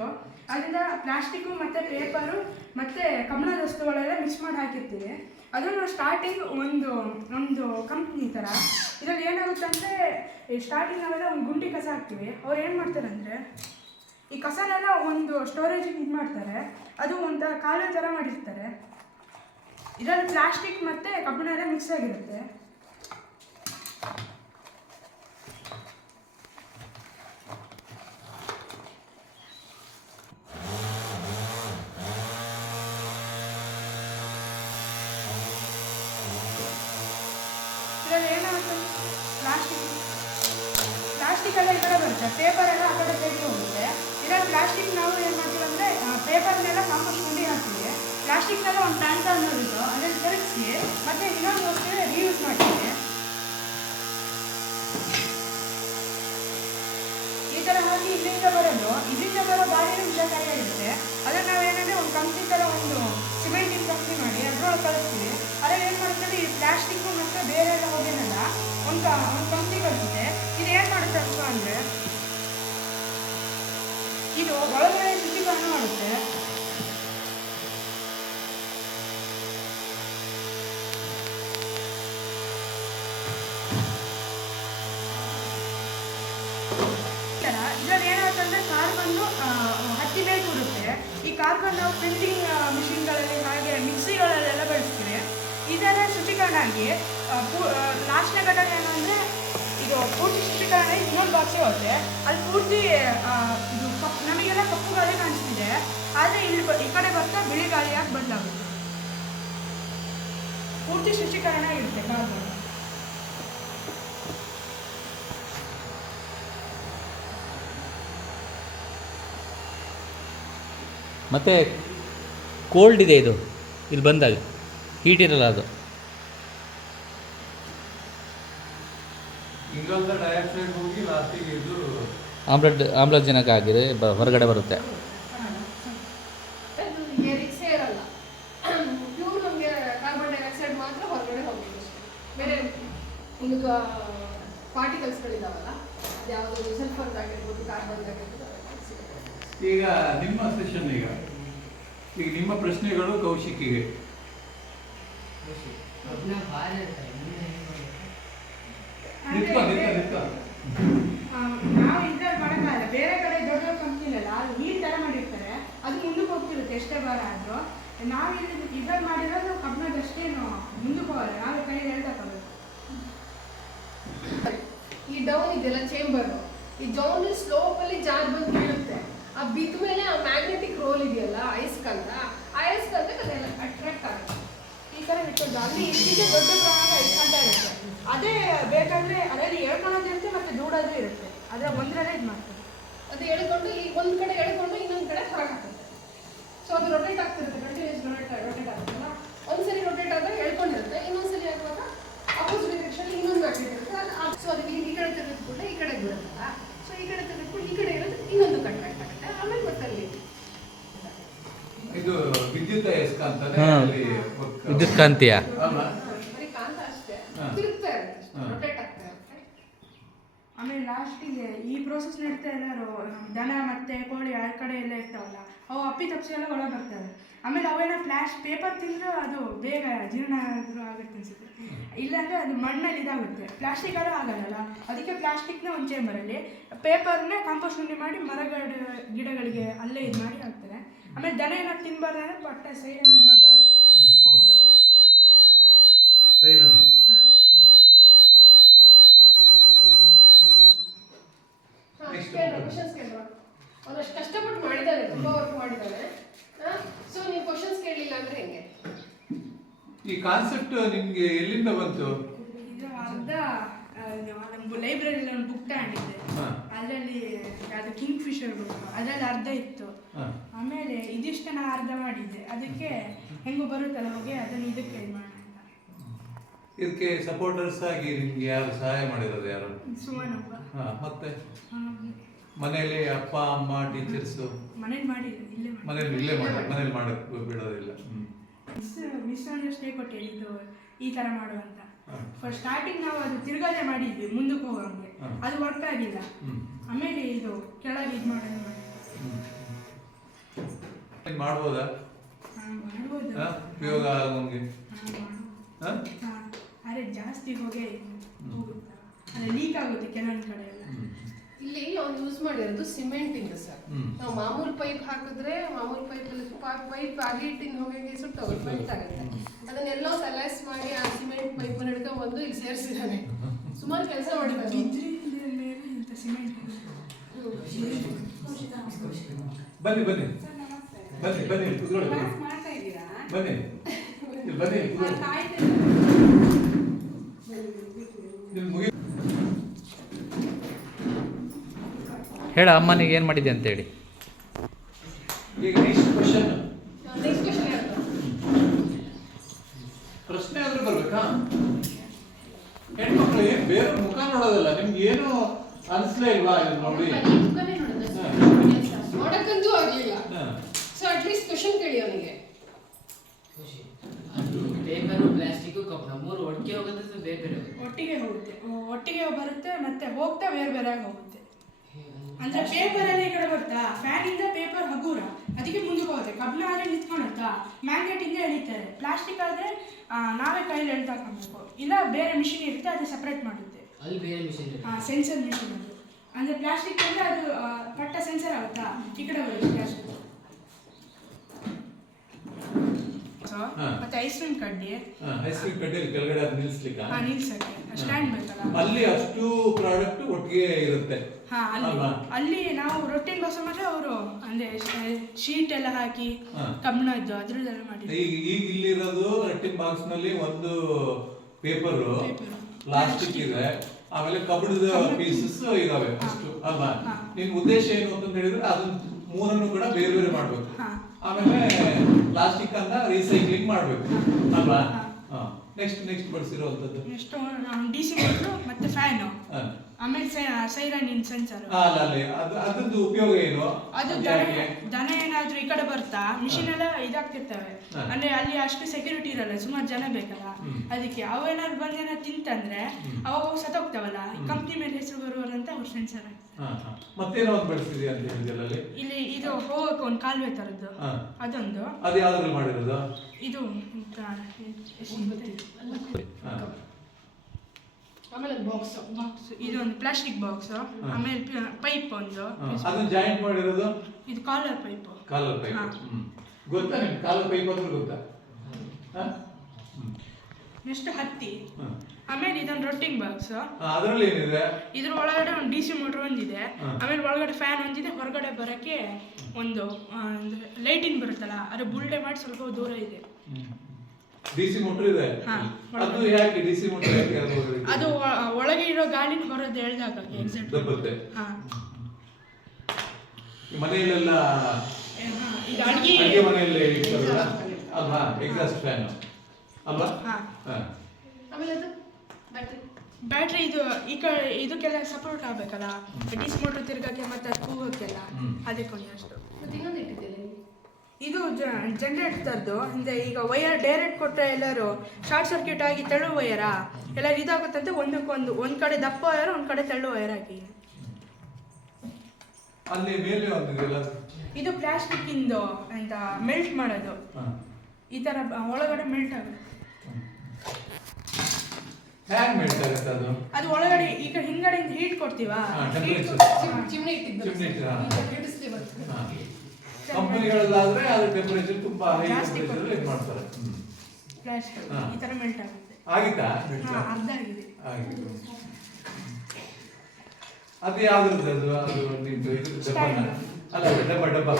ಇತ್ತು. ಅದರಿಂದ ಪ್ಲಾಸ್ಟಿಕ್ಕು ಮತ್ತು ಪೇಪರು ಮತ್ತು ಕಬ್ಬಿಣದ ವಸ್ತುಗಳೆಲ್ಲ ಮಿಕ್ಸ್ ಮಾಡಿ ಹಾಕಿರ್ತೀವಿ. ಅದನ್ನು ಸ್ಟಾರ್ಟಿಂಗ್ ಒಂದು ಕಂಪ್ನಿ ಥರ ಇದರಲ್ಲಿ ಏನಾಗುತ್ತೆ ಅಂದರೆ ಸ್ಟಾರ್ಟಿಂಗ್ ನಾವೆಲ್ಲ ಒಂದು ಗುಂಡಿ ಕಸ ಹಾಕ್ತೀವಿ. ಅವ್ರು ಏನು ಮಾಡ್ತಾರೆ ಅಂದರೆ ಈ ಕಸನೆಲ್ಲ ಒಂದು ಸ್ಟೋರೇಜಿಗೆ ಇದು ಮಾಡ್ತಾರೆ. ಅದು ಒಂಥರ ಕಾಲೇ ಥರ ಮಾಡಿರ್ತಾರೆ. ಇದರಲ್ಲಿ ಪ್ಲಾಸ್ಟಿಕ್ ಮತ್ತು ಕಬ್ಬಿಣ ಎಲ್ಲ ಮಿಕ್ಸ್ ಆಗಿರುತ್ತೆ. ಇದರಲ್ಲಿ ಏನಾಗುತ್ತೆ ಪ್ಲಾಸ್ಟಿಕ್ ಎಲ್ಲ ಈ ಕಡೆ ಬರುತ್ತೆ, ಪೇಪರ್ ಎಲ್ಲ ಆ ಕಡೆ ಸೈಡ್ಗೆ ಹೋಗುತ್ತೆ. ಇದರಲ್ಲಿ ಪ್ಲಾಸ್ಟಿಕ್ ನಾವು ಏನು ಮಾಡ್ತೀವಿ ಅಂದರೆ ಪೇಪರ್ನೆಲ್ಲ ಕಾಂಪೋಸ್ಟ್ ಗುಂಡಿ ಹಾಕ್ತೀವಿ. ಪ್ಲಾಸ್ಟಿಕ್ನೆಲ್ಲ ಒಂದು ಟ್ಯಾಂಕ್ ಅನ್ನೋದಿತ್ತು, ಅದನ್ನು ತಿರುಗಿಸಿ ಮತ್ತು ಇನ್ನೊಂದು ವಸ್ತು ರೀಯೂಸ್ ಮಾಡ್ತೀವಿ. ಈ ಥರ ಹಾಕಿ ಇಲ್ಲಿಂದ ಬರೋ ಗಾಡಿನೂ ವಿಷಕಾರಿಯಾಗಿರುತ್ತೆ. ಅದನ್ನು ನಾವೇನಂದರೆ ಒಂದು ಕಂಪ್ನಿ ಥರ ಒಂದು ಸಿಮೆಂಟಿನ ಕಂಪ್ನಿ ಮಾಡಿ ಅದರೊಳಗೆ ಕಳಿಸ್ತೀವಿ. ಅದ್ರಲ್ಲಿ ಏನು ಮಾಡ್ತೀವಿ, ಈ ಪ್ಲಾಸ್ಟಿಕ್ಕು ಮತ್ತು ಬೇರೆ ಎಲ್ಲ ಹೋಗಿನಲ್ಲ ಒಂದು ಕಂಪ್ನಿ ಬರುತ್ತೆ. ಇದು ಏನು ಮಾಡುತ್ತಪ್ಪ ಅಂದರೆ ಇದು ಒಳಗಡೆ ಶುಚೀಕರಣ ಮಾಡುತ್ತೆ. ಇದರಲ್ಲಿ ಏನಾಗುತ್ತಂದರೆ ಕಾರ್ಬನ್ನು ಹತ್ತಿ ಮೇಲೆ ಕೂರುತ್ತೆ. ಈ ಕಾರ್ಬನ್ ನಾವು ಪ್ರಿಂಟಿಂಗ್ ಮಿಷಿನ್ಗಳಲ್ಲಿ ಹಾಗೆ ಮಿಕ್ಸಿಗಳಲ್ಲೆಲ್ಲ ಬಳಸ್ತೀವಿ. ಇದೆಲ್ಲ ಶುಚೀಕರಣ ಆಗಿ ಲಾಸ್ಟ್ನೇ ಘಟನೆ ಏನು ಅಂದರೆ ಇದು ಪೂರ್ತಿ ಶುಚೀಕರಣ ಇನ್ನೊಂದು ಬಾಕ್ಸಿಗೆ ಹೋಗುತ್ತೆ. ಅಲ್ಲಿ ಪೂರ್ತಿ ಇದು ನಮಗೆಲ್ಲ ಕಪ್ಪು ಗಾಳಿ ಕಾಣಿಸ್ತಿದೆ, ಆದರೆ ಇಲ್ಲಿ ಈ ಕಡೆ ಬರ್ತಾ ಬಿಳಿ ಗಾಳಿಯಾಗಿ ಬದಲಾಗುತ್ತೆ. ಪೂರ್ತಿ ಶುಚೀಕರಣ ಇರುತ್ತೆ ಕಾರ್ಬನ್. ಮತ್ತು ಕೋಲ್ಡ್ ಇದೆ ಇದು ಇಲ್ಲಿ ಬಂದಾಗ, ಹೀಟ್ ಇರಲ್ಲ ಅದು. ಡೈಆಕ್ಸೈಡ್ ಹೋಗಿ ಲಾಸ್ಟಿಗೆ ಇದು ಆಮ್ಲಜನಕ ಆಗಿದೆ ಹೊರಗಡೆ ಬರುತ್ತೆ. ಸೇರಲ್ಲ, ಪ್ಯೂರ್ ನಮಗೆ ಕಾರ್ಬನ್ ಡೈಆಕ್ಸೈಡ್ ಮಾತ್ರ ಹೊರಗಡೆ ಹೋಗ್ಬೇಕು. ಬೇರೆ ಒಂದು ಪಾರ್ಟಿಕಲ್ಸ್ಗಳಿದಾವಲ್ಲ, ಅದು ಯಾವುದು ಸಲ್ಫರ್ದಾಗಿರ್ಬೋದು, ಕಾರ್ಬನ್ದಾಗಿರ್ಬೋದು. ಈಗ ನಿಮ್ಮ ಸೆಷನ್ ಈಗ ನಿಮ್ಮ ಪ್ರಶ್ನೆಗಳು ಕೌಶಿಕಿಗೆ. ನಾವು ಇದ್ರಲ್ಲಿ ಮಾಡೋಕ್ಕಾಗಲ್ಲ. ಬೇರೆ ಕಡೆ ದೊಡ್ಡ ಕಂಪ್ನಿಲೆಲ್ಲ ಅದು ಈ ಥರ ಮಾಡಿರ್ತಾರೆ, ಅದು ಮುಂದಕ್ಕೆ ಹೋಗ್ತಿರುತ್ತೆ ಎಷ್ಟೇ ಬಾರ ಆದರೂ. ನಾವಿಲ್ಲಿ ಇದ್ರಲ್ಲಿ ಮಾಡಿರೋದು ಕಬ್ಬಿಣದಷ್ಟೇನು ಮುಂದಕ್ಕೆ ಹೋಗಲ್ಲ, ನಾವು ಕೈ ಹೇಳ್ತಕ್ಕಬೇಕು. ಈ ಡೌನ್ ಇದೆಲ್ಲ ಚೇಂಬರು, ಈ ಡೌನ್ ಸ್ಲೋಪಲ್ಲಿ ಜಾರ್ ಬಂದು ಬೀಳುತ್ತೆ. ಆ ಬಿದ್ದ ಮೇಲೆ ಆ ಮ್ಯಾಗ್ನೆಟಿಕ್ ರೋಲ್ ಇದೆಯಲ್ಲ ಅಯಸ್ಕಾಂತ, ಅದೆಲ್ಲ ಅಟ್ರಾಕ್ಟ್ ಆಗುತ್ತೆ. ಈ ಥರ ಬಿಟ್ಟದ್ದು ಅಲ್ಲಿ ಇಲ್ಲಿಗೆ ದೊಡ್ಡ ಪ್ರಮಾಣದ ಅಯಸ್ಕಾಂತ ಇರುತ್ತೆ. ಅದೇ ಬೇಕಾದರೆ ಅದರಲ್ಲಿ ಹೇಳ್ಕೊಳ್ಳೋದಿರುತ್ತೆ ಮತ್ತು ದೂಡೋದು ಇರುತ್ತೆ. ಅದರ ಒಂದರಲ್ಲೇ ಇದು ಮಾಡ್ತಾರೆ. ಅದು ಎಳ್ಕೊಂಡು ಈ ಒಂದು ಕಡೆ ಎಳ್ಕೊಂಡು ಇನ್ನೊಂದು ಕಡೆ ಹೊರಗೆ ಹಾಕುತ್ತೆ. ಸೊ ಅದು ರೊಟೇಟ್ ಆಗ್ತಿರುತ್ತೆ, ಕಂಟಿನ್ಯೂಸ್ ರೊಟೇಟ್ ಆಗುತ್ತಲ್ಲ. ಒಂದ್ಸರಿ ರೊಟೇಟ್ ಆದಾಗ ಎಳ್ಕೊಂಡಿರುತ್ತೆ, ಇನ್ನೊಂದ್ಸರಿ ಆಗುವಾಗ ಅಪೋಸಿಟ್ ಡೈರೆಕ್ಷನ್ ಇನ್ನೊಂದು ಮ್ಯಾಗ್ನೆಟ್ ಇರುತ್ತೆ. ಸೊ ಅದು ಈ ಕಡೆ ತಿರುಗಿದ್ಬಿಟ್ಟು ಈ ಕಡೆ ಬಿಡುತ್ತಲ್ಲ. ಸೊ ಈ ಕಡೆ ತಿರುಗಿದ್ಬಿಟ್ಟು ಈ ಕಡೆ ಇರೋದು ಇನ್ನೊಂದು ಕಾಂಟ್ರಾಕ್ಟ್ ಆಗುತ್ತೆ. ಆಮೇಲೆ ಗೊತ್ತಲ್ಲಿ ಇದು ವಿದ್ಯುತ್ ಅಯಸ್ಕಾಂತ, ವಿದ್ಯುತ್ ಕಾಂತೀಯ ಬರೀ ಕಾಂತ ಅಷ್ಟೇ, ತಿರುಗ್ತಾ ಇರುತ್ತೆ, ರೊಟೇಟ್ ಆಗ್ತಾ ಇರುತ್ತೆ. ಆಮೇಲೆ ಲಾಸ್ಟಿಗೆ ಈ ಪ್ರೋಸೆಸ್ ನಡೀತಾ ಎಲ್ಲರೂ ದನ ಮತ್ತು ಕೋಳಿ ಆ ಕಡೆ ಎಲ್ಲ ಇರ್ತಾವಲ್ಲ, ಅವು ಅಪ್ಪಿ ತಪ್ಸಿ ಎಲ್ಲ ಒಳಗೆ ಬರ್ತವೆ. ಆಮೇಲೆ ಅವೇನೋ ಪೇಪರ್ ತಿಂದರೂ ಅದು ಬೇಗ ಜೀರ್ಣ ಆಗುತ್ತೆ ಅನಿಸುತ್ತೆ. ಇಲ್ಲಾಂದರೆ ಅದು ಮಣ್ಣಲ್ಲಿ ಇದಾಗುತ್ತೆ. ಪ್ಲಾಸ್ಟಿಕಲ್ಲೂ ಆಗಲ್ಲ, ಅದಕ್ಕೆ ಪ್ಲಾಸ್ಟಿಕ್ನ ಒಂದು ಚೇಂಬರಲ್ಲಿ ಪೇಪರ್ನೇ ಕಾಂಪೋಸ್ಟ್ ಉಂಡಿ ಮಾಡಿ ಗಿಡಗಳಿಗೆ ಅಲ್ಲೇ ಇದು ಮಾಡಿ ಹಾಕ್ತಾರೆ. ಆಮೇಲೆ ದನ ಏನಾದ್ರು ತಿನ್ಬಾರ್ದಂದ್ರೆ ಪಟ್ಟ ಸೈರನ್ ಇದು ಮಾಡಿದ್ರೆ ಆಗುತ್ತೆ, ಹೋಗ್ತಾವೆ. ಸೈರನ್ ಹಾಂ. ಕ್ವಶನ್ಸ್ ಕೇಳುವ, ಅವನಷ್ಟು ಕಷ್ಟಪಟ್ಟು ಮಾಡಿದ್ದಾನೆ, ತುಂಬ ವರ್ಕ್ ಮಾಡಿದ್ದಾನೆ. ಸೊ ನೀವು ಕ್ವಶನ್ಸ್ ಕೇಳಲಿಲ್ಲ ಅಂದರೆ ಹೆಂಗೆ? ಈ ಕಾನ್ಸೆಪ್ಟ್ ನಿಮ್ಗೆ ಎಲ್ಲಿಂದ ಬಂತು? ಇದು ಅರ್ಧ ನಮ್ಮ ಲೈಬ್ರರಿಯಲ್ಲಿ ಒಂದು ಬುಕ್ ತಗೊಂಡಿದ್ದೆ, ಅದರಲ್ಲಿ ಅದು ಕಿಂಗ್ ಫಿಶರ್ ಬುಕ್, ಅದರಲ್ಲಿ ಅರ್ಧ ಇತ್ತು. ಆಮೇಲೆ ಇದಿಷ್ಟು ನಾನು ಅರ್ಧ ಮಾಡಿದ್ದೆ, ಅದಕ್ಕೆ ಹೆಂಗು ಬರುತ್ತಲ್ಲ ಹೋಗಿ ಅದನ್ನು ಇದಕ್ಕೆ ಇದು ಮಾಡೋಣ ಅಂತ. ಇದಕ್ಕೆ ಸಪೋರ್ಟರ್ಸ್ ಆಗಿ ನಿಮ್ಗೆ ಯಾರು ಸಹಾಯ ಮಾಡಿರೋದು? ಯಾರು? ಸುಮನಪ್ಪ. ಮತ್ತೆ ಮನೆಯಲ್ಲಿ ಅಪ್ಪ ಅಮ್ಮ ಟೀಚರ್ಸ್? ಮನೇಲಿ ಮಾಡಿಲ್ಲ, ಇಲ್ಲೇ ಮನೇಲಿ ಮಾಡಕ್ ಬಿಡೋದಿಲ್ಲ. ಮಿಸ್ ಸ್ಟೇ ಕೊಟ್ಟೆ ಇದು ಈ ಥರ ಮಾಡುವಂತ. ಫಸ್ಟ್ ಸ್ಟಾರ್ಟಿಂಗ್ ನಾವು ಅದು ತಿರುಗಾದೆ ಮಾಡಿದ್ವಿ ಮುಂದಕ್ಕೆ ಹೋಗೋಂಗೆ, ಅದು ವರ್ಕ್ ಆಗಿಲ್ಲ. ಆಮೇಲೆ ಇದು ಕೆಳಗೆ ಇದು ಮಾಡೋದು. ಮಾಡ್ಬೋದಾ? ಮಾಡ್ಬೋದು. ಉಪಯೋಗ ಆಗೋಂಗೆ. ಅರೆ ಜಾಸ್ತಿ ಹೋಗುತ್ತಾ, ಅದೇ ಲೀಕ್ ಆಗುತ್ತೆ ಕೆಲವೊಂದು ಕಡೆ ಎಲ್ಲ. ಇಲ್ಲಿ ಅವ್ನು ಯೂಸ್ ಮಾಡಿರೋದು ಸಿಮೆಂಟ್ ಇಂದ ಸರ್. ನಾವು ಮಾಮೂಲು ಪೈಪ್ ಹಾಕಿದ್ರೆ ಮಾಮೂಲು ಪೈಪ್ ಆಗಿಟ್ಟಿನ ಹೋಗಿ ಸುಟ್ಟೋಗುತ್ತೆ, ಮೆಲ್ಟ್ ಆಗುತ್ತೆ. ಅದನ್ನೆಲ್ಲೋ ತಲಾಸ್ ಮಾಡಿ ಆ ಸಿಮೆಂಟ್ ಪೈಪ್ ಹಿಡ್ಕೊಂಡು ಬಂದು ಇಲ್ಲಿ ಸೇರಿಸಿದ್ದಾನೆ. ಸುಮಾರು ಕೆಲಸ ಮಾಡಿದ್ದಾರೆ. ಇಂಥ ಸಿಮೆಂಟ್ ಬನ್ನಿ ಬನ್ನಿ ಬನ್ನಿ ಬನ್ನಿ ಕುತ್ಕೊಳ್ಳಿ. ಮಾಡ್ತಾ ಇದ್ದೀರಾ? ಬನ್ನಿ ಇಲ್ಲಿ ಬನ್ನಿ ಹೇಳ ಅಮ್ಮನಿಗೆ ಏನು ಮಾಡಿದೆ ಅಂತೇಳಿ. ಈಗ ನೆಕ್ಸ್ಟ್ ಕ್ವಶನ್. ನೆಕ್ಸ್ಟ್ ಕ್ವಶನ್ ಯಾವುದು? ಪ್ರಶ್ನೆ ಆದ್ರೂ ಬರ್ಬೇಕಾ? ಹೆಣ್ಮಕ್ಳು ಏನ್ ಬೇರೆ ಮುಖ ನೋಡೋದಲ್ಲ, ನಿಮ್ಗೆ ಏನು ಅನ್ಸ್ಲೇ ಇಲ್ವಾ ಇದು ನೋಡಿ? ನೋಡಕ್ಕಂತೂ ಆಗ್ಲಿಲ್ಲ. ಸೊ ಅಟ್ ಲೀಸ್ಟ್ ಕ್ವಶನ್ ಕೇಳಿ ಅವನಿಗೆ. ಪೇಪರು ಪ್ಲಾಸ್ಟಿಕ್ ಕಬ್ಬಣ ಮೂರು ಒಟ್ಟಿಗೆ ಹೋಗುತ್ತೆ, ಬೇರೆ ಬೇರೆ ಒಟ್ಟಿಗೆ ಬರುತ್ತೆ, ಮತ್ತೆ ಹೋಗ್ತಾ ಬೇರೆ ಬೇರೆ ಆಗಿ ಹೋಗುತ್ತೆ. ಅಂದ್ರೆ ಪೇಪರ್ ಎಲ್ಲ ಈ ಕಡೆ ಬರ್ತಾ, ಫ್ಯಾನ್ ಇಂದ ಪೇಪರ್ ಹಗುರ ಅದಕ್ಕೆ ಮುಂದಕ್ಕೆ ಹೋಗುತ್ತೆ. ಕಬ್ಣ ಆದ್ರೆ ನಿಂತ್ಕೊಳುತ್ತಾ, ಮ್ಯಾಗ್ನೆಟ್ ಇಂದ ಎಳಿತಾರೆ. ಪ್ಲಾಸ್ಟಿಕ್ ಆದ್ರೆ ನಾವೇ ಕೈಯಲ್ಲಿ ಎಳ್ತಾಕೊಬೇಕು, ಇಲ್ಲ ಬೇರೆ ಮಿಷಿನ್ ಇರುತ್ತೆ ಅದು ಸಪ್ರೇಟ್ ಮಾಡುತ್ತೆ. ಅಲ್ಲಿ ಬೇರೆ ಮಿಷಿನ್ ಸೆನ್ಸರ್ ಮಿಷಿನ್ ಅದು. ಅಂದ್ರೆ ಪ್ಲಾಸ್ಟಿಕ್ ಅಂದ್ರೆ ಅದು ಪಟ್ಟ ಸೆನ್ಸರ್ ಆಗುತ್ತಾ, ಈ ಕಡೆ ಬರುತ್ತೆ ಪ್ಲಾಸ್ಟಿಕ್. ಮತ್ತೆ ಐಸ್ ಕ್ರೀಮ್ ಕಡ್ಡಿ, ಐಸ್ ಕ್ರೀಮ್ ಕಡ್ಡಿ ಕೆಳಗಡೆ ಅದು ನಿಲ್ಸ್ಲಿಕ್ಕೆ ನಿಲ್ಸಕ್ಕೆ ಸ್ಟ್ಯಾಂಡ್ ಬೇಕಲ್ಲ, ಅಲ್ಲಿ ಅಷ್ಟು ಪ್ರಾಡಕ್ಟ್ ಒಟ್ಟಿಗೆ ಇರುತ್ತೆ. ಅಲ್ಲಿ ನಾವು ರೊಟ್ಟಿನ ಬಸ ಮಾತ್ರ ಅವರು ಅಂದ್ರೆ ಶೀಟ್ ಎಲ್ಲ ಹಾಕಿ ಕಬ್ಬಿಣದ್ದು ಅದ್ರದ್ದೆಲ್ಲ ಮಾಡಿದ್ರು. ಈಗ ಇಲ್ಲಿರೋದು ರಟ್ಟಿನ ಬಾಕ್ಸ್ ನಲ್ಲಿ ಒಂದು ಪೇಪರ್ ಪ್ಲಾಸ್ಟಿಕ್ ಇದೆ, ಆಮೇಲೆ ಕಬ್ಬಿಣದ ಪೀಸಸ್ ಇದಾವೆ ಅಷ್ಟು ಅಲ್ವಾ? ನಿನ್ ಉದ್ದೇಶ ಏನು ಅಂತ ಹೇಳಿದ್ರೆ ಅದನ್ನ ಮೂರನ್ನು ಕೂಡ ಬೇರೆ ಬೇರೆ ಮಾಡ್ಬೇಕು, ಆಮೇಲೆ ಪ್ಲಾಸ್ಟಿಕ್ ಅನ್ನ ರೀಸೈಕ್ಲಿಂಗ್ ಮಾಡ್ಬೇಕು ಅಲ್ವಾ? ನೆಕ್ಸ್ಟ್ ಬಳಸಿರುವಂತದ್ದು ನೆಕ್ಸ್ಟ್ DC ಮೋಟ್ರು ಮತ್ತೆ ಫ್ಯಾನು, ಆಮೇಲೆ ಸೈರನ್ ಸೆನ್ಸರ್. ಅದ್ರದ್ದು ಉಪಯೋಗ ಏನು? ಅದು ದನ ಏನಾದ್ರೂ ಈ ಕಡೆ ಬರ್ತಾ ಮಿಷಿನ್ ಎಲ್ಲ ಇದಾಗ್ತಿರ್ತವೆ, ಅಂದ್ರೆ ಅಲ್ಲಿ ಅಷ್ಟು ಸೆಕ್ಯೂರಿಟಿ ಇರಲ್ಲ, ಸುಮಾರು ಜನ ಬೇಕಲ್ಲ, ಅದಕ್ಕೆ ಅವೇನಾದ್ರು ಬಂದೇನಾದ್ರು ತಿಂತಂದ್ರೆ ಅವಾಗ ಸತ್ತೋಗ್ತಾವಲ್ಲ, ಕಂಪ್ನಿ ಮೇಲೆ ಹೆಸರು ಬರುವಂತ ಅವ್ರ ಸೆನ್ಸರ್. ಮತ್ತೇನೋ ಒಂದು ಬಳಸಿದ್ಯಾ ಅಂತ ಹೇಳಿದ್ರಲ್ಲಿ? ಇಲ್ಲಿ ಇದು ಹೋಗಕ್ಕೆ ಒಂದು ಕಾಲುವೆ ತರದ್ದು ಅದೊಂದು. ಅದು ಯಾವ್ದ್ರಲ್ಲಿ ಮಾಡಿರೋದು? ಇದು ಆಮೇಲೆ ಬಾಕ್ಸ್ ಇದೊಂದು ಪ್ಲಾಸ್ಟಿಕ್ ಬಾಕ್ಸ್, ಆಮೇಲೆ ಪೈಪ್ ಒಂದು. ಅದನ್ನ ಜಾಯಿಂಟ್ ಮಾಡಿರೋದು? ಇದು ಕಾಲರ್ ಪೈಪ್. ಗೊತ್ತಾ ನಿಮ್ಗೆ ಕಾಲರ್ ಪೈಪ್ ಅಂದ್ರೆ ಗೊತ್ತಾ? ನೆಕ್ಸ್ಟ್ ಹತ್ತಿ, ಆಮೇಲೆ ಇದೊಂದು ರೊಟ್ಟಿಂಗ್ ಬಾಕ್ಸ್. ಅದರಲ್ಲಿ ಏನಿದೆ? ಇದ್ರ ಒಳಗಡೆ ಒಂದು DC ಮೋಟರ್ ಒಂದಿದೆ, ಆಮೇಲೆ ಒಳಗಡೆ ಫ್ಯಾನ್ ಒಂದಿದೆ, ಹೊರಗಡೆ ಬರಕ್ಕೆ ಒಂದು ಲೈಟಿನ್ ಬರುತ್ತಲ್ಲ ಅದು ಬುಲ್ಡೆ ಮಾಡಿ ಸ್ವಲ್ಪ ದೂರ ಇದೆ. DC ಮೋಟರ್ ಇದೆ. ಅದು ಯಾಕೆ DC ಮೋಟರ್ ಯಾಕೆ? ಅದು ಒಳಗೆ ಇರೋ ಗಾಳಿನ ಹೊರದ್ದು ಎಳ್ದಾಗ ದಬ್ಬುತ್ತೆ. ಮನೆಯಲ್ಲೆಲ್ಲ ಇದು ಅಡಿಗೆ ಮನೆಯಲ್ಲಿ ಇಡ್ತಾರಲ್ಲ ಅಲ್ವಾ, ಎಕ್ಸಾಸ್ಟ್ ಫ್ಯಾನ್ ಅಲ್ವಾ? ಆಮೇಲೆ ಅದು ಬ್ಯಾಟ್ರಿ ಇದು ಈ ಕಡೆ ಇದಕ್ಕೆಲ್ಲ ಸಪೋರ್ಟ್ ಆಗ್ಬೇಕಲ್ಲ, DC ಮೋಟರ್ ತಿರ್ಗಕ್ಕೆ ಮತ್ತೆ ಅದು ಕೂಗೋಕ್ಕೆಲ್ಲ, ಅದಕ್ಕೆ ಅಷ್ಟು. ಮತ್ತೆ ಇನ್ನೊಂದು ಇಟ್ಟಿದ್ದೇನೆ, ಇದು ಜನರೇಟರ್ ತರದ್ದು. ಅಂದ್ರೆ ಈಗ ವೈರ್ ಡೈರೆಕ್ಟ್ ಕೊಟ್ಟರೆ ಎಲ್ಲರೂ ಶಾರ್ಟ್ ಸರ್ಕ್ಯೂಟ್ ಆಗಿ ತೆಳು ವೈರಾ ಎಲ್ಲರೂ ಇದಾಗುತ್ತಂತೆ, ಒಂದ್ ಕಡೆ ದಪ್ಪ ವೈರ್ ಒಂದ್ ಕಡೆ ತೆಳು ವೈರ್ ಆಗಿ. ಅಲ್ಲಿ ಮೇಲೆ ಇದು ಪ್ಲಾಸ್ಟಿಕ್ ಇಂದು ಅಂತ ಮೆಲ್ಟ್ ಮಾಡೋದು, ಈ ತರ ಒಳಗಡೆ ಮೆಲ್ಟ್ ಆಗುತ್ತೆ. ಹ್ಯಾಂಗ್ ಮೆಲ್ಟ್ ಆಗುತ್ತೆ ಅದು? ಅದು ಒಳಗಡೆ ಈಗ ಹಿಂಗಡೆ ಹೀಟ್ ಕೊಡ್ತೀವಾ, ಚಿಮ್ನಿ ಇಟ್ಟಿದ್ದು ಕಂಪನಿಗಳಲ್ಲಾದ್ರೆ ಅದು ಟೆಂಪರೇಚರ್ ತುಂಬಾ ಹೈ ಟೆಂಪರೇಚರ್ ಇದು ಮಾಡ್ತಾರೆ. ಪ್ಲಾಸ್ಟಿಕ್ ಈ ತರ ಮೆಲ್ಟ್ ಆಗುತ್ತೆ. ಆಗಿತ್ತಾ? ಅರ್ಧ ಆಗಿದೆ. ಅದು ಯಾವ್ದ್ರದ್ದು? ಅದು ನಿಮ್ದು ಡಬ್ಬನ ಅಲ್ಲ, ಡಬ್ಬ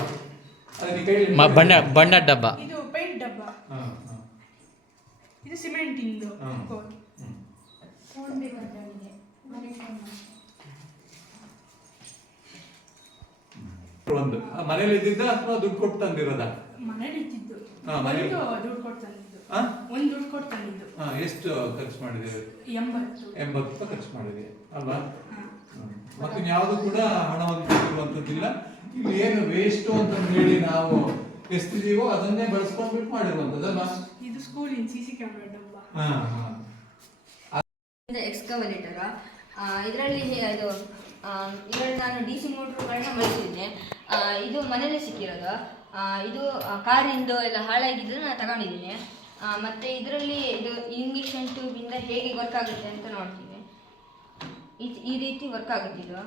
ಅದು ನೀ ಕೈಲಿ ಬಣ್ಣ ಡಬ್ಬ. ಇದು ಪೇಂಟ್ ಡಬ್ಬ. ಇದು ಸಿಮೆಂಟ್ ಇಂದು ಒಂದು ಮನೇಲಿ ಇದ್ದಿದ್ದ ಅಥವಾ ದುಡ್ಡು ಕೊಟ್ಟು ತಂದಿರೋದ? ಮನೇಲಿ ಇದ್ದಿದ್ದು. ದುಡ್ಡು ಕೊಟ್ಟು ತಂದಿದ್ದು. ಒಂದು ದುಡ್ಡು ಕೊಟ್ಟು ತಂದಿದ್ದು. ಎಷ್ಟು ಖರ್ಚು ಮಾಡಿದೆ? 80 ರೂಪಾಯಿ ಖರ್ಚು ಮಾಡಿದೆ ಅಲ್ವಾ? ಮತ್ತೆ ಯಾವುದು ಕೂಡ ಹಣವನ್ನು ಕೊಟ್ಟಿರುವಂತದ್ದಿಲ್ಲ. ಇಲ್ಲಿ ಏನು ವೇಸ್ಟ್ ಅಂತ ಹೇಳಿ ನಾವು ಎಷ್ಟಿದೀವೋ ಅದನ್ನೇ ಬಳಸ್ಕೊಂಡ್ಬಿಟ್ಟು ಮಾಡಿರುವಂತದ್ದಲ್ಲ. ಇದು ಸ್ಕೂಲಿನ CC ಕ್ಯಾಮೆರಾ ಡಬ್ಬ. ಎಕ್ಸ್ಕವಲೇಟರ್ ಇದರಲ್ಲಿ ನಾನು DC ಮೋಟ್ರುಗಳನ್ನ ಬಳಸಿದ್ದೀನಿ. ಇದು ಮನೇಲೆ ಸಿಕ್ಕಿರೋದು. ಇದು ಕಾರಿಂದು ಎಲ್ಲ ಹಾಳಾಗಿದ್ದು ನಾನು ತಗೊಂಡಿದ್ದೀನಿ. ಮತ್ತು ಇದರಲ್ಲಿ ಇದು ಇಂಜೆಕ್ಷನ್ ಟ್ಯೂಬಿಂದ ಹೇಗೆ ವರ್ಕ್ ಆಗುತ್ತೆ ಅಂತ ನೋಡ್ತೀನಿ. ಈ ರೀತಿ ವರ್ಕ್ ಆಗುತ್ತೆ ಇದು.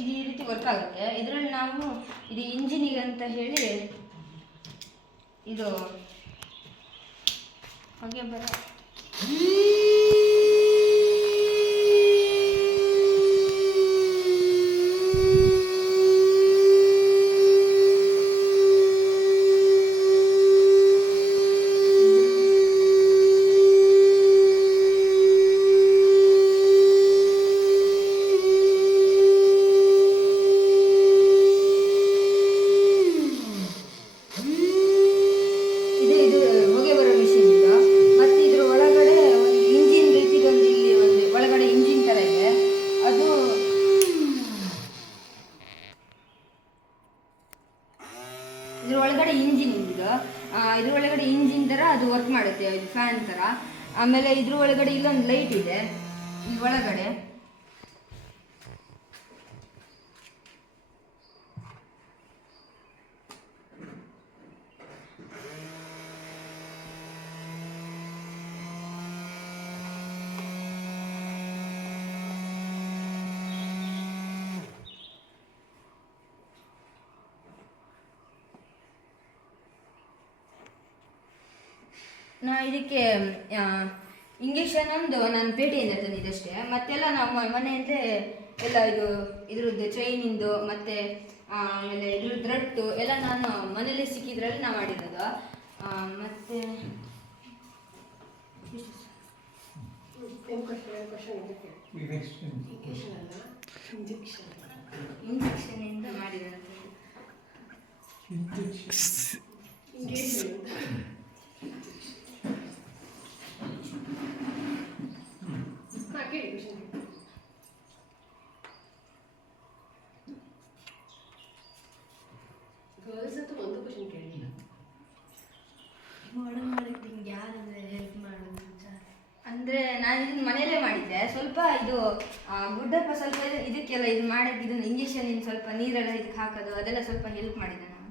ಇದು ಈ ರೀತಿ ವರ್ಕ್ ಆಗುತ್ತೆ. ಇದರಲ್ಲಿ ನಾವು ಇದು ಇಂಜಿನಿಗೆ ಅಂತ ಹೇಳಿ ಇದು ಹಾಗೆ ಇದ್ರೊಳಗಡೆ ಇಂಜಿನ್ ಥರ ಅದು ವರ್ಕ್ ಮಾಡುತ್ತೆ, ಇದು ಫ್ಯಾನ್ ಥರ. ಆಮೇಲೆ ಇದ್ರ ಒಳಗಡೆ ಇಲ್ಲೊಂದು ಲೈಟ್ ಇದೆ ಇಲ್ಲಿ ಒಳಗಡೆ. ನಾ ಇದಕ್ಕೆ ಇಂಜೆಕ್ಷನ್ ಒಂದು ನಾನು ಪೇಟೆಯಿಂದ ತಂದಿದ್ದಷ್ಟೇ. ಮತ್ತೆಲ್ಲ ನಾವು ಮನೆಯಲ್ಲೇ ಎಲ್ಲ ಇದ್ರದ್ದು ಚೈನಿಂದು ಮತ್ತು ಆಮೇಲೆ ಇದ್ರದ್ದು ರಟ್ಟು ಎಲ್ಲ ನಾನು ಮನೇಲಿ ಸಿಕ್ಕಿದ್ರಲ್ಲಿ ನಾವು ಮಾಡಿರೋದು. ಮತ್ತು ಇಂಜೆಕ್ಷನಿಂದ ಮಾಡಿರೋದು. ಅಂದರೆ ನಾನು ಇದನ್ನ ಮನೆಯಲ್ಲೇ ಮಾಡಿದ್ದೆ. ಸ್ವಲ್ಪ ಇದು ಗುಡ್ಡಪ್ಪ ಸ್ವಲ್ಪ ಇದಕ್ಕೆಲ್ಲ ಇದು ಮಾಡೋಕ್ಕೆ ಇದನ್ನು ಇಂಜೆಕ್ಷನ್ ಸ್ವಲ್ಪ ನೀರೆಲ್ಲ ಇದಕ್ಕೆ ಹಾಕೋದು ಅದೆಲ್ಲ ಸ್ವಲ್ಪ ಹೆಲ್ಪ್ ಮಾಡಿದ್ದೆ ನಾನು.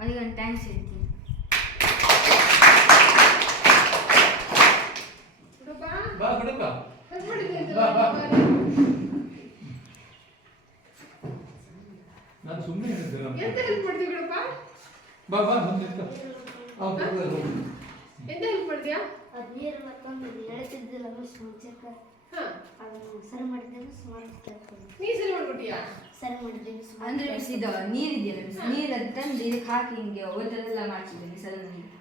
ಅದಕ್ಕೊಂದು ಥ್ಯಾಂಕ್ಸ್ ಹೇಳ್ತೀನಿ. ನಾನು ಸುಮ್ಮನೆ ಹೇಳಿದ್ದೆ ಎಂತ ಹೆಲ್ಪ್ ಮಾಡ್ತೀವಿ ಬಿಡಪ್ಪ? ಬಾ ಬಾ ಎಂತ ಹೆಲ್ಪ್ ಮಾಡ್ತೀಯಾ? ಅದು ನೀರು ಮತ್ತೊಂದು ಎಳೆತಿದ್ದಿಲ್ಲ ಮುಂಚೆಕ ಅದನ್ನು ಸರಿ ಮಾಡಿದ್ದೇವೆ ಸುಮಾರು ನೀ ಸರಿ ಮಾಡ್ಕೊಟ್ಟಿಯಾ? ಸರಿ ಮಾಡಿದ್ದೇವೆ ಅಂದರೆ ಮಿಸ್ ಇದು ನೀರಿದೆಯಲ್ಲ ಮಿಸ್, ನೀರು ತಂದು ಇದಕ್ಕೆ ಹಾಕಿ ಹಿಂಗೆ ಓದೋದೆಲ್ಲ ಮಾಡ್ತಿದ್ದೆ ಸಲ ನೀರು.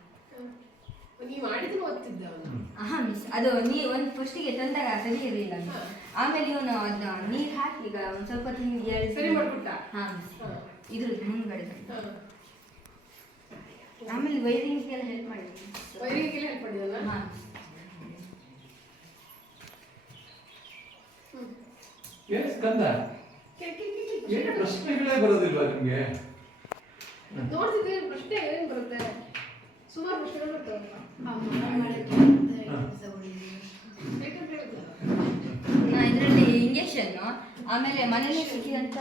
ನೀ ಮಾಡಿದ್ರು ಓದ್ತಿದ್ದ ಅವನು. ಹಾಂ ಮಿಸ್, ಅದು ಒಂದು ಫಸ್ಟಿಗೆ ತಂದಾಗ ಸರಿ ಇರಲಿಲ್ಲ ಮಿಸ್. ಆಮೇಲೆ ಇವನು ಅದನ್ನ ನೀರು ಹಾಕಿ ಈಗ ಒಂದು ಸ್ವಲ್ಪ ತಿಂಗೆ ಸರಿ ಮಾಡ್ಕೊಟ್ಟ. ಹಾಂ ಮಿಸ್, ಇದ್ರದ್ದು ಮುಂದ್ಗಡೆ. ಆಮೇಲೆ ವೈರಿಂಗ್ಗೆಲ್ಲ ಹೆಲ್ಪ್ ಮಾಡಿದ್ವಿ. ವೈರಿಂಗಿಗೆಲ್ಲ ಹೆಲ್ಪ್ ಮಾಡಿದಲ್ಲ? ಹಾಂ. ಏನು ಸ್ಕಂದ ಏನು ಪ್ರಶ್ನೆಗಳೇ ಬರೋದಿಲ್ವಾ ನಿಮಗೆ? ನೋಡ್ತಿದ್ದೆ ಪ್ರಶ್ನೆ ಏನೇನು ಬರುತ್ತೆ, ಸುಮಾರು ಪ್ರಶ್ನೆಗಳು ಬರ್ತಾವಲ್ಲ. ಇದರಲ್ಲಿ ಇಂಜೆಕ್ಷನ್ನು, ಆಮೇಲೆ ಮನೇಲಿ ಸಿಕ್ಕಿದಂಥ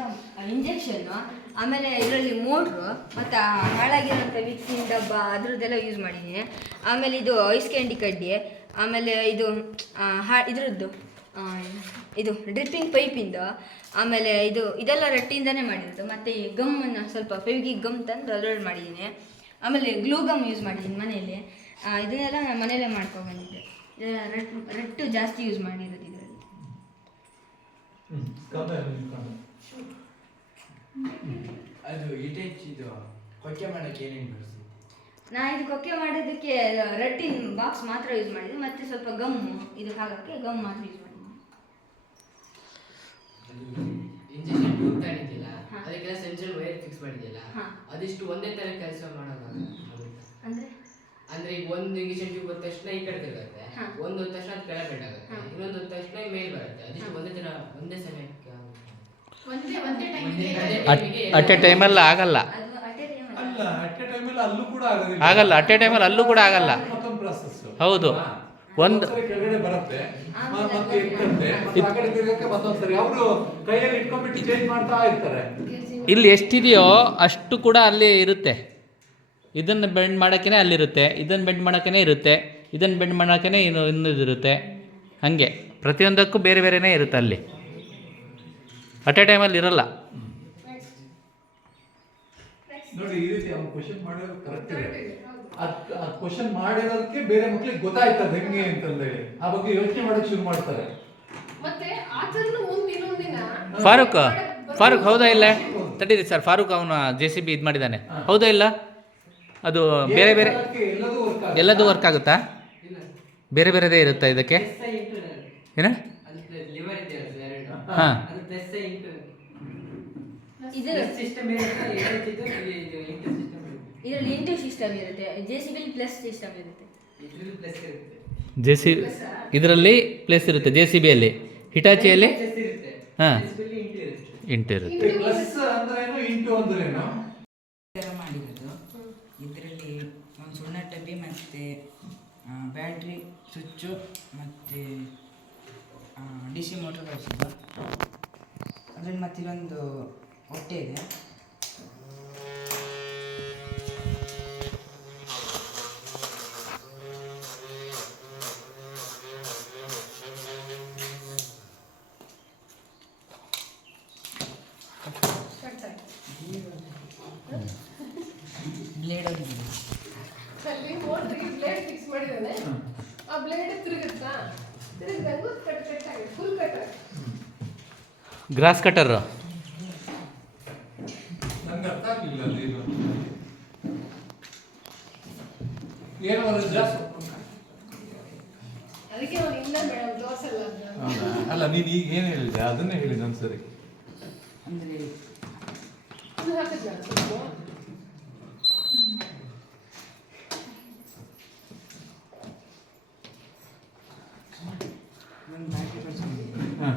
ಇಂಜೆಕ್ಷನ್ನು, ಆಮೇಲೆ ಇದರಲ್ಲಿ ಮೋಟ್ರು ಮತ್ತು ಹಾಳಾಗಿರೋಂಥ ಮಿಕ್ಸಿಂಗ್ ಡಬ್ಬ ಅದ್ರದ್ದೆಲ್ಲ ಯೂಸ್ ಮಾಡಿದ್ದೀನಿ. ಆಮೇಲೆ ಇದು ಐಸ್ ಕ್ಯಾಂಡಿ ಕಡ್ಡಿ, ಆಮೇಲೆ ಇದು ಇದ್ರದ್ದು ಇದು ಡ್ರಿಪ್ಪಿಂಗ್ ಪೈಪಿಂದು, ಆಮೇಲೆ ಇದೆಲ್ಲ ರಟ್ಟಿಂದನೇ ಮಾಡಿರೋದು. ಮತ್ತು ಈ ಗಮ್ಮನ್ನು ಸ್ವಲ್ಪ ಫೆವಿಕಿಕ್ ಗಮ್ ತಂದು ಅದರಲ್ಲಿ ಮಾಡಿದ್ದೀನಿ. ಆಮೇಲೆ ಗ್ಲೂ ಗಮ್ ಯೂಸ್ ಮಾಡಿದ್ದೀನಿ ಮನೆಯಲ್ಲಿ. ಇದನ್ನೆಲ್ಲ ನಾನು ಮನೆಯಲ್ಲೇ ಮಾಡ್ಕೊಂಡು ಬಂದಿದ್ದೆ. ರಟ್ಟು ಜಾಸ್ತಿ ಯೂಸ್ ಮಾಡಿರೋದು ಇದರಲ್ಲಿ. ಅದು ಇಟೇಚಿದು ಹೊಕ್ಕೆ ಮಾಡಕ್ಕೆ ಏನೇನು ಬಳಸಿ? ನಾ ಇದು ಕೊಕ್ಕೆ ಮಾಡೋದಕ್ಕೆ ರಟ್ಟಿನ ಬಾಕ್ಸ್ ಮಾತ್ರ ಯೂಸ್ ಮಾಡಿದ್ದೆ, ಮತ್ತೆ ಸ್ವಲ್ಪ ಗಮ್ಮು ಇದಕ್ಕೆ ಹಾಕಕ್ಕೆ ಗಮ್ ಮಾತ್ರ ಯೂಸ್ ಮಾಡಿದ್ದೆ. ಇಂಜೆಕ್ಷನ್ ಟ್ಯೂಬ್ ತಗೊಂಡಿದ್ದಿಲ್ಲ, ಅದಕ್ಕೆಲ್ಲ ಸೆನ್ಸರ್ ವೈರ್ ಫಿಕ್ಸ್ ಮಾಡಿದ್ದಿಲ್ಲ, ಅದಿಷ್ಟು ಒಂದೇ ತರ ಕೆಲಸ ಅಂದ್ರೆ ಅಂದ್ರೆ ಈಗ ಒಂದು ಇಂಜೆಕ್ಷನ್ ಟ್ಯೂಬ್ ಬಂದ ತಕ್ಷಣ ಈ ಕಡೆ ತಿರುಗುತ್ತೆ, ಒಂದು ಹೊತ್ತ ತಕ್ಷಣ ಅದು ಕೆಳಗೆ ಬೆಂಡ್ ಆಗುತ್ತೆ, ಇನ್ನೊಂದು ಹೊತ್ತ ತಕ್ಷಣ ಮೇಲ್ ಬರುತ್ತೆ. ಅದಿಷ್ಟು ಒಂದೇ ತರ ಒಂದೇ ಸಮಯಕ್ಕೆ ಅಟ್ ಎ ಟೈಮಲ್ಲಿ ಆಗಲ್ಲ. ಅದು ಅಟೇ ಟೈಮ್ ಅಲ್ಲ ಅಟ್ ಎ ಟೈಮಲ್ಲಿ ಅಲ್ಲೂ ಕೂಡ ಆಗೋದಿಲ್ಲ. ಆಗಲ್ಲ, ಅಟ್ ಎ ಟೈಮಲ್ಲಿ ಅಲ್ಲೂ ಕೂಡ ಆಗಲ್ಲ. ಮತ್ತೊಂದು process. ಹೌದು. ಒಂದ್ಸರಿ ಕೆಳಗಡೆ ಬರುತ್ತೆ, ಮತ್ತೆ ಎತ್ತುತ್ತೆ, ಮತ್ತೆ ಆ ಕಡೆ ತಿರ್ಗಕ್ಕೆ ಮತ್ತೊಂದ್ಸರಿ ಅವರು ಕೈಯಲ್ಲಿ ಇಟ್ಕೊಂಡ್ಬಿಟ್ಟು ಚೇಂಜ್ ಮಾಡ್ತಾ ಇರ್ತಾರೆ. ಇಲ್ಲಿ ಎಷ್ಟಿದೆಯೋ ಅಷ್ಟು ಕೂಡ ಅಲ್ಲಿ ಇರುತ್ತೆ. ಇದನ್ನು ಬೆಂಡ್ ಮಾಡೋಕ್ಕೇ ಅಲ್ಲಿರುತ್ತೆ, ಇದನ್ನು ಬೆಂಡ್ ಮಾಡೋಕ್ಕೇ ಇರುತ್ತೆ, ಇದನ್ನು ಬೆಂಡ್ ಮಾಡೋಕ್ಕೇ ಇನ್ನೂ ಇದಿರುತ್ತೆ. ಹಾಗೆ ಪ್ರತಿಯೊಂದಕ್ಕೂ ಬೇರೆ ಬೇರೆನೇ ಇರುತ್ತೆ ಅಲ್ಲಿ. ಅಟ್ ಎ ಟೈಮಲ್ಲಿ ಇರಲ್ಲ. ನೋಡಿ ಈ ರೀತಿ ಅವ್ನು ಕ್ವಶನ್ ಮಾಡಿರೋದು ಕರೆಕ್ಟ್ ಇದೆ. ಅದ್ ಕ್ವಶನ್ ಮಾಡಿರೋದಕ್ಕೆ ಬೇರೆ ಮಕ್ಳಿಗೆ ಗೊತ್ತಾಯ್ತದ ಹೆಂಗೆ ಅಂತಂದೇಳಿ ಆ ಬಗ್ಗೆ ಯೋಚನೆ ಮಾಡಕ್ ಶುರು ಮಾಡ್ತಾರೆ. ಮತ್ತೆ ಆಚರಣೆ ಮುಂದೆ ಇನ್ನೊಂದಿನ ಫಾರೂಕ್ ಹೌದಾ ಇಲ್ಲ? ತಡೀರಿ ಸರ್, ಫಾರೂಕ್ ಅವನು JCB ಇದು ಮಾಡಿದ್ದಾನೆ, ಹೌದಾ ಇಲ್ಲ? ಅದು ಬೇರೆ ಬೇರೆ ಎಲ್ಲದೂ ವರ್ಕ್ ಆಗುತ್ತಾ? ಬೇರೆ ಬೇರೆದೇ ಇರುತ್ತಾ ಇದಕ್ಕೆ? ಏನ? ಲಿವರ್ ಇದೆ ಎರಡು, ಹಾಂ, ಅದು ಪ್ಲಸ್ ಇಂಟು ಇದು ಸಿಸ್ಟಮ್ ಇರುತ್ತೆ, ಇದು ಇಂಟು ಸಿಸ್ಟಮ್ ಇರುತ್ತೆ, ಇದರಲ್ಲಿ ಇಂಟು ಸಿಸ್ಟಮ್ ಇರುತ್ತೆ, JCB ಪ್ಲಸ್ ಸಿಸ್ಟಮ್ ಇರುತ್ತೆ. ಇದರಲ್ಲಿ ಪ್ಲಸ್ ಇರುತ್ತೆ, ಇದರಲ್ಲಿ ಪ್ಲೇಸ್ ಇರುತ್ತೆ, JCBಯಲ್ಲಿ. ಹಿಟಾಚಿಯಲ್ಲಿ ಪ್ಲಸ್ ಇರುತ್ತೆ, ಹಾಂ JCB ಇಂಟು ಇರುತ್ತೆ. ಇಂಟು ಇರುತ್ತೆ. ಪ್ಲಸ್ ಅಂದ್ರೇನು ಇಂಟು ಅಂದ್ರೇನು? ಥರ ಮಾಡಿರೋದು. ಇದರಲ್ಲಿ ಒಂದು ಸಣ್ಣ ಡಬ್ಬಿ ಮತ್ತು ಬ್ಯಾಟ್ರಿ ಸ್ವಿಚ್ಚು ಮತ್ತು DC ಮೋಟ್ರ್ ಬಳಸಿದ್ದು. ಅದರಲ್ಲಿ ಮತ್ತೆ ಇದೊಂದು ಹೊಟ್ಟೆ ಇದೆ. ಬ್ಲೇಡ್ ಒಂದು ಅಲ್ಲಿ ಮೋಟ್ರಿಗೆ ಬ್ಲೇಡ್ ಫಿಕ್ಸ್ ಮಾಡಿದಾನೆ, ಆ ಬ್ಲೇಡ್ ತಿರುಗುತ್ತಾ, ತಿರುಗಿದಂಗು ಕಟ್ ಆಗಿದೆ, ಫುಲ್ ಕಟ್ ಆಗಿದೆ. Grass cutter. ನಂಗೆ ಅರ್ಥ ಆಗ್ಲಿಲ್ಲ ಅದು ಇದು ಏನು ಒಂದು ಜಾಸ್ತಿ. ಅದಕ್ಕೆ ಅವ್ನು ಇಲ್ಲ ಮೇಡಮ್ ತೋರಿಸಲ್ಲ ಅಂತ. ಹೌದಾ? ಅಲ್ಲ ನೀನು ಈಗ ಏನು ಹೇಳಿದೆ ಅದನ್ನೇ ಹೇಳಿದ ಒಂದ್ಸರಿ. ಅಂದರೆ ಅದು ಹಾಕಿದ್ನ ಸ್ವಲ್ಪ. ಒಂದು ಬ್ಯಾಟ್ರಿ ಬಳಸಿದ್ದೀವಿ. ಹಾಂ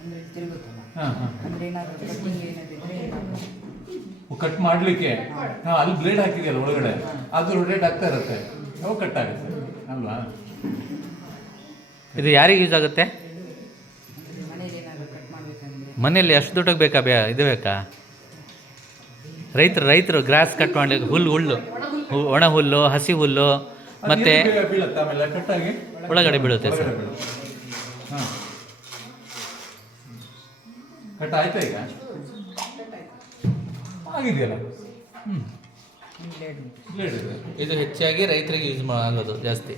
ಅಂದರೆ ತಿರುಗುತ್ತಲ್ಲ, ಹಾಂ ಹಾಂ ಅಂದರೆ ಏನಾದರೂ ಕಟ್ಟಿಂಗ್ ಏನಾದಿದ್ರೆ ಕಟ್ ಮಾಡ್ಲಿಕ್ಕೆ ಅಲ್ಲಿ ಬ್ಲೇಡ್ ಹಾಕಿದೆಯಲ್ಲ ಒಳಗಡೆ, ಅದು ರೊಟೇಟ್ ಆಗ್ತಾ ಇರುತ್ತೆ, ಅವು ಕಟ್ ಆಗುತ್ತೆ ಅಲ್ವಾ? ಇದು ಯಾರಿಗೆ ಯೂಸ್ ಆಗುತ್ತೆ? ಮನೇಲಿ ಏನಾದರೂ ಕಟ್ ಮಾಡಬೇಕಂದ್ರೆ ಮನೆಯಲ್ಲಿ ಅಷ್ಟು ದುಡ್ಡಿಗೆ ಬೇಕಾ? ಇದು ಬೇಕಾ? ರೈತರು ಗ್ರಾಸ್ ಕಟ್ ಮಾಡಲಿಕ್ಕೆ ಹುಲ್ಲು ಒಣ ಹುಲ್ಲು, ಹಸಿ ಹುಲ್ಲು, ಮತ್ತೆ ಬೀಳುತ್ತೆ ಆಮೇಲೆ ಕಟ್ಟಾಗಿ ಒಳಗಡೆ ಬೀಳುತ್ತೆ ಸರ್. ಹಾಂ ಕಟ್ ಆಯ್ತಾ ಈಗ? ಆಗಿದೆಯಲ್ಲ. ಬ್ಲೇಡ್ ಬ್ಲೇಡ್ ಇದೆ, ಇದು ಹೆಚ್ಚಾಗಿ ರೈತರಿಗೆ ಯೂಸ್ ಆಗೋದು ಜಾಸ್ತಿ.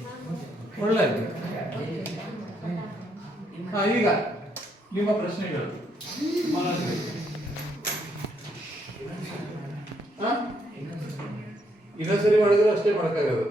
ಒಳ್ಳೆಯದು. ಹಾಂ ಈಗ ನಿಮ್ಮ ಪ್ರಶ್ನೆಗಳು ಇನ್ನೊಂದ್ಸರಿ ಮಾಡಿದ್ರೆ ಅಷ್ಟೇ ಮಾಡೋಕ್ಕಾಗೋದು.